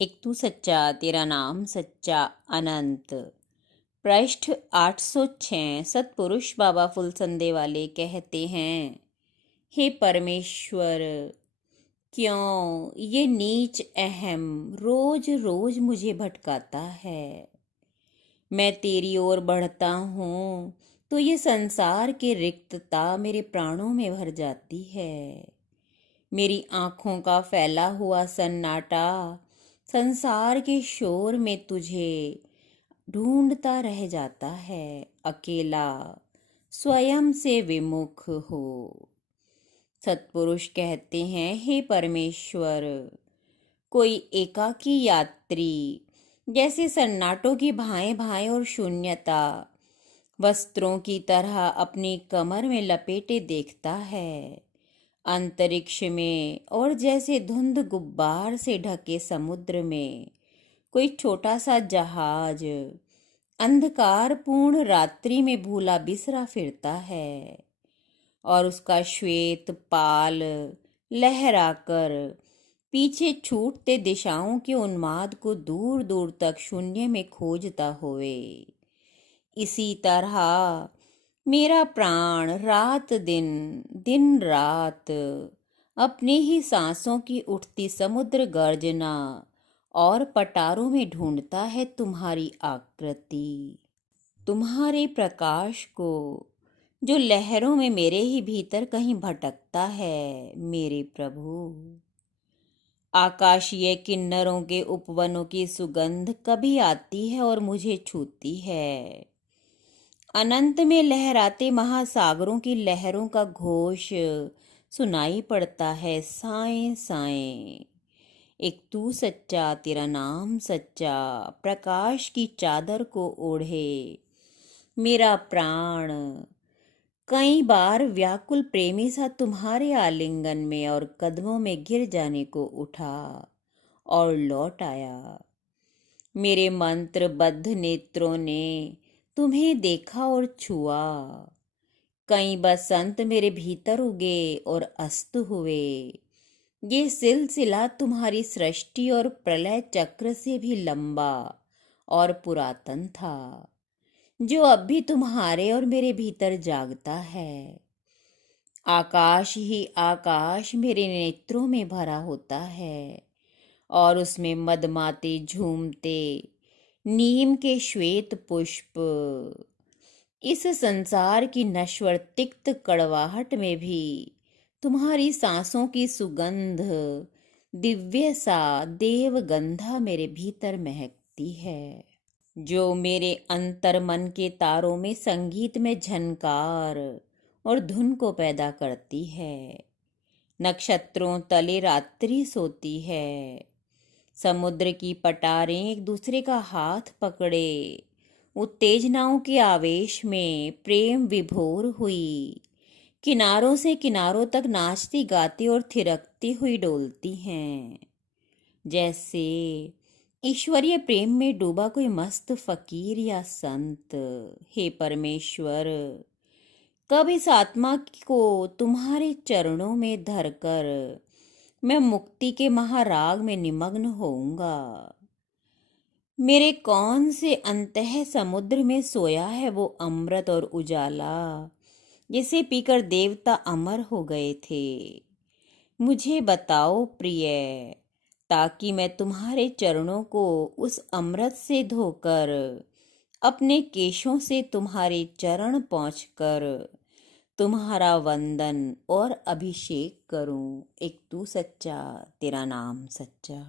एक तू सच्चा तेरा नाम सच्चा अनंत। पृष्ठ 806। सतपुरुष बाबा फुलसंदे वाले कहते हैं, हे परमेश्वर, क्यों ये नीच अहम रोज रोज मुझे भटकाता है। मैं तेरी ओर बढ़ता हूँ तो ये संसार की रिक्तता मेरे प्राणों में भर जाती है। मेरी आँखों का फैला हुआ सन्नाटा संसार के शोर में तुझे ढूंढता रह जाता है। अकेला स्वयं से विमुख हो। सतपुरुष कहते हैं, हे परमेश्वर, कोई एकाकी यात्री जैसे सन्नाटों की भाएं भाएं और शून्यता वस्त्रों की तरह अपनी कमर में लपेटे देखता है अंतरिक्ष में, और जैसे धुंध गुब्बार से ढके समुद्र में कोई छोटा सा जहाज अंधकार पूर्ण रात्रि में भूला बिसरा फिरता है और उसका श्वेत पाल लहराकर पीछे छूटते दिशाओं के उन्माद को दूर दूर तक शून्य में खोजता होवे। इसी तरह मेरा प्राण रात दिन दिन रात अपने ही सांसों की उठती समुद्र गर्जना और पटारों में ढूंढता है तुम्हारी आकृति, तुम्हारे प्रकाश को, जो लहरों में मेरे ही भीतर कहीं भटकता है। मेरे प्रभु, आकाशीय किन्नरों के उपवनों की सुगंध कभी आती है और मुझे छूती है। अनंत में लहराते महासागरों की लहरों का घोष सुनाई पड़ता है साएं साएं। एक तू सच्चा तेरा नाम सच्चा प्रकाश की चादर को ओढ़े मेरा प्राण कई बार व्याकुल प्रेमी सा तुम्हारे आलिंगन में और कदमों में गिर जाने को उठा और लौट आया। मेरे मंत्रबद्ध नेत्रों ने तुम्हें देखा और छुआ। कई बसंत मेरे भीतर उगे और अस्त हुए। ये सिलसिला तुम्हारी सृष्टि और प्रलय चक्र से भी लंबा और पुरातन था, जो अब भी तुम्हारे और मेरे भीतर जागता है। आकाश ही आकाश मेरे नेत्रों में भरा होता है और उसमें मदमाते झूमते नीम के श्वेत पुष्प। इस संसार की नश्वर तिक्त कड़वाहट में भी तुम्हारी सांसों की सुगंध दिव्य सा देवगंधा मेरे भीतर महकती है, जो मेरे अंतर मन के तारों में संगीत में झनकार और धुन को पैदा करती है। नक्षत्रों तले रात्रि सोती है। समुद्र की पटारें एक दूसरे का हाथ पकड़े उत्तेजनाओं के आवेश में प्रेम विभोर हुई किनारों से किनारों तक नाचती गाती और थिरकती हुई डोलती हैं, जैसे ईश्वरीय प्रेम में डूबा कोई मस्त फकीर या संत। हे परमेश्वर, कब इस आत्मा को तुम्हारे चरणों में धरकर मैं मुक्ति के महाराग में निमग्न होऊंगा। मेरे कौन से अंतः समुद्र में सोया है वो अमृत और उजाला, जिसे पीकर देवता अमर हो गए थे। मुझे बताओ प्रिय, ताकि मैं तुम्हारे चरणों को उस अमृत से धोकर अपने केशों से तुम्हारे चरण पहुँचकर तुम्हारा वंदन और अभिषेक करूं। एक तू सच्चा तेरा नाम सच्चा।